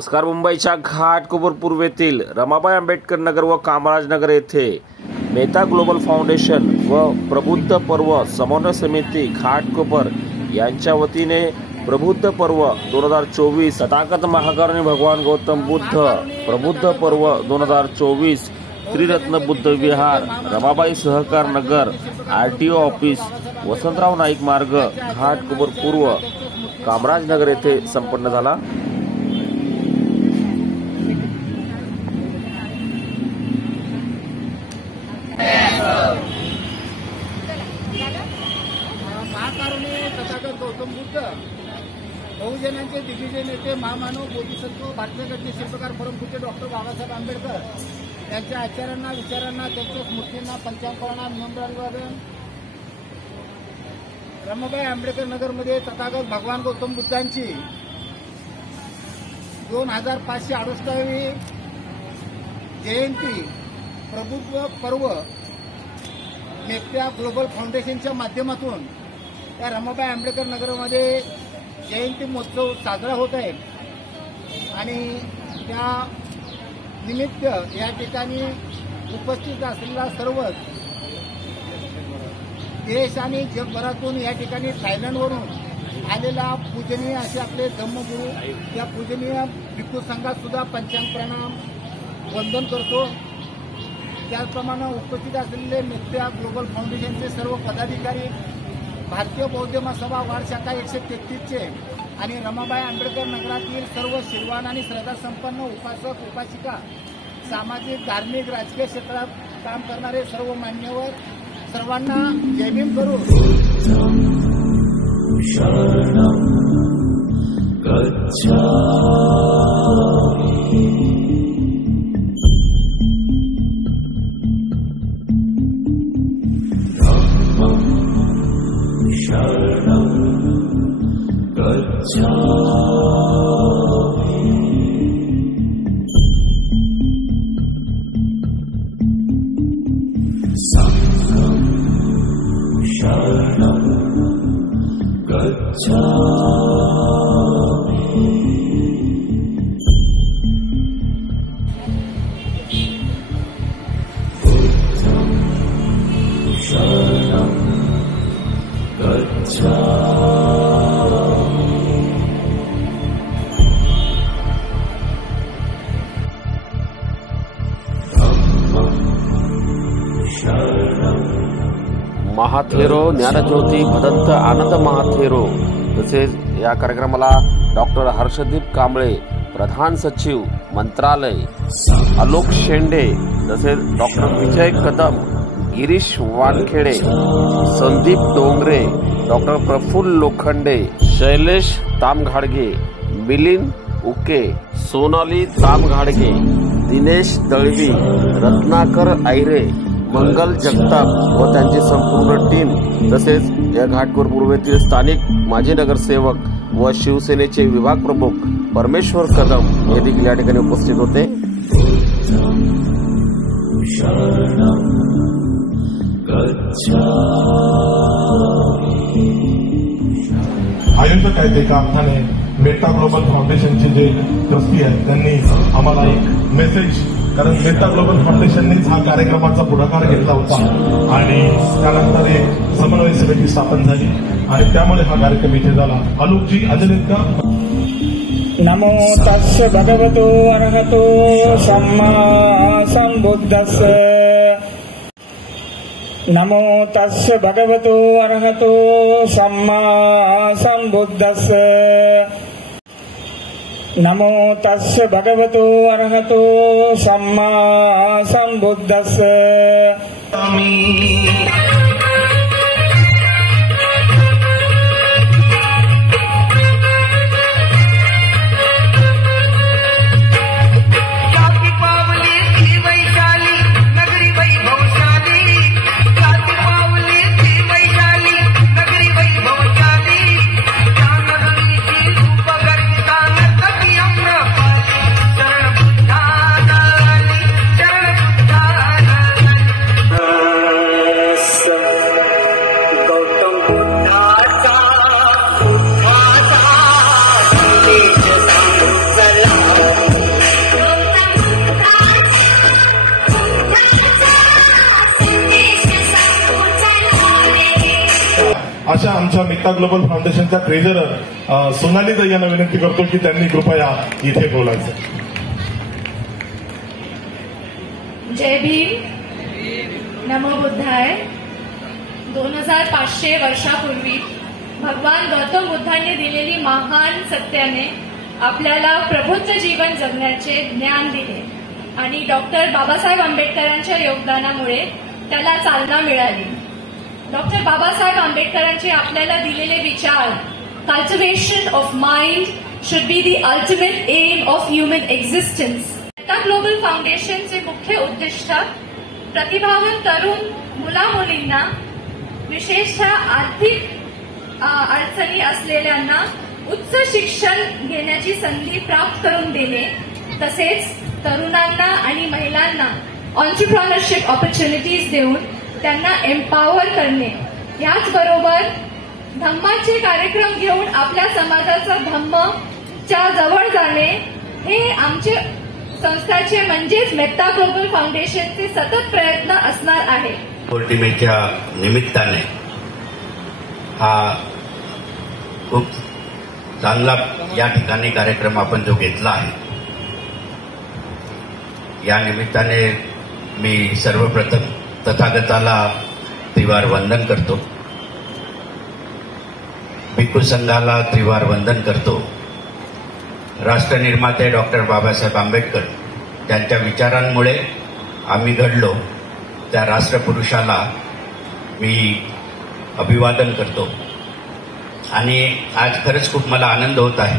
नमस्कार. मुंबईच्या घाटकोपर पूर्वेतील रमाबाई आंबेडकर नगर व कामराज नगर येथे मेहता ग्लोबल फाउंडेशन व प्रबुद्ध पर्व समन्वय समिती घाटकोपर यांच्या वतीने प्रबुद्ध पर्व 2024 तथागत महाकारुणी भगवान गौतम बुद्ध प्रबुद्ध पर्व 2024 त्रिरत्न बुद्ध विहार रमाबाई सहकार नगर RTO ऑफिस वसंतराव नाईक मार्ग घाटकोपर पूर्व कामराज नगर येथे संपन्न झाला. महाकारुणी तथागत गौतम बुद्ध बहुजनांचे दिग्गज नेते महामानव बोधिसत्व भारतीय घटने शिल्पकार परमपूज्य डॉक्टर बाबासाहेब आंबेडकर यांच्या आचारांना विचारांना त्यांच्या स्मृतींना पंचांकना नोंदवून रमाबाई आंबेडकर नगरमध्ये तथागत भगवान गौतम बुद्धांची 2568वी जयंती प्रबुद्ध पर्व मेहता ग्लोबल फाउंडेशनच्या माध्यमातून त्या रमाबाई आंबेडकर नगरमध्ये जयंती महोत्सव साजरा होत आहे आणि त्या निमित्त या ठिकाणी उपस्थित असलेला सर्वच देश आणि जगभरातून या ठिकाणी थायलंडवरून आलेला पूजनीय असे आपले धम्मगुरू या पूजनीय भिक्खू संघात सुद्धा पंचांग प्रणाम वंदन करतो. त्याचप्रमाणे उपस्थित असलेले मेहता ग्लोबल फाउंडेशनचे सर्व पदाधिकारी, भारतीय बौद्ध महासभा वार्ड शाखा 133चे आणि रमाबाई आंबेडकर नगरातील सर्व शिरवान आणि श्रद्धा संपन्न उपासक उपासिका, सामाजिक धार्मिक राजकीय क्षेत्रात काम करणारे सर्व मान्यवर सर्वांना जय भीम करून महाथेरो ज्ञानज्योती भदंत आनंद महाथेरो तसेच या कार्यक्रमाला डॉक्टर हर्षदीप कांबळे प्रधान सचिव मंत्रालय, आलोक शेंडे तसेच डॉक्टर विजय कदम, गिरीश वानखेडे, संदीप डोंगरे, डॉक्टर प्रफुल्ल लोखंडे, शैलेश तामघाडगे, मिलिंद उके, सोनाली तामघाडगे, दिनेश दळवी, रत्नाकर ऐरे, मंगल जगताप व त्यांची संपूर्ण टीम तसेच या घाटकोपर पूर्वेतील स्थानिक माजी नगरसेवक व शिवसेनेचे विभाग प्रमुख परमेश्वर कदम हे देखील या ठिकाणी उपस्थित होते. आयोजक आहेत एका अर्थाने मेहता ग्लोबल फाउंडेशनचे जे ट्रस्टी आहेत त्यांनी आम्हाला एक मेसेज, कारण मेहता ग्लोबल फाउंडेशननेच हा कार्यक्रमाचा पुढाकार घेतला होता आणि त्यानंतर एक समन्वय समिती स्थापन झाली आणि त्यामुळे हा कार्यक्रम इथे झाला. आलोकजी अजून का नमो तस्य भगवतो अरहतो सम्मा संबुद्धस्य. नमो तस्य भगवतो अरहतो सम्मा संबुद्धस्य. नमो तस्य भगवतो अरहतो सम्मा संबुद्धस्य. अशा आमच्या मेहता ग्लोबल फाउंडेशनच्या ट्रेझरर सोनालीताई यांना विनंती करतो की त्यांनी कृपया इथे बोलायचं. जय भीम, नमो बुद्धाय. 2500 वर्षापूर्वी भगवान गौतम बुद्धांनी दिलेली महान सत्याने आपल्याला प्रबुद्ध जीवन जगण्याचे ज्ञान दिले आणि डॉक्टर बाबासाहेब आंबेडकरांच्या योगदानामुळे त्याला चालना मिळाली. डॉक्टर बाबासाहेब आंबेडकरांचे आपल्याला दिलेले विचार, cultivation of mind should be the ultimate aim of human existence. Mehta global फाउंडेशनचे मुख्य उद्दिष्ट प्रतिभावान तरुण मुला-मुलींना, विशेषतः आर्थिक अडचणी असलेल्यांना उच्च शिक्षण घेण्याची संधी प्राप्त करून देणे, तसेच तरुणांना आणि महिलांना ऑन्ट्रप्रेन्योरशिप ऑपॉर्च्युनिटीज देऊन त्यांना एम्पॉवर करणे. याचबरोबर धम्माचे कार्यक्रम घेऊन आपल्या समाजाचा धम्मच्या जवळ जाणे हे आमचे संस्थाचे म्हणजेच मेहता ग्लोबल फाउंडेशनचे सतत प्रयत्न असणार आहे. पौर्णिमेच्या निमित्ताने हा खूप चांगला या ठिकाणी कार्यक्रम आपण जो घेतला आहे, या निमित्ताने मी सर्वप्रथम तथागताला त्रिवार वंदन करतो, भिक्खू संघाला त्रिवार वंदन करतो. राष्ट्रनिर्माते डॉक्टर बाबासाहेब आंबेडकर त्यांच्या विचारांमुळे आम्ही घडलो त्या राष्ट्रपुरुषाला मी अभिवादन करतो. आणि आज खरंच खूप मला आनंद होत आहे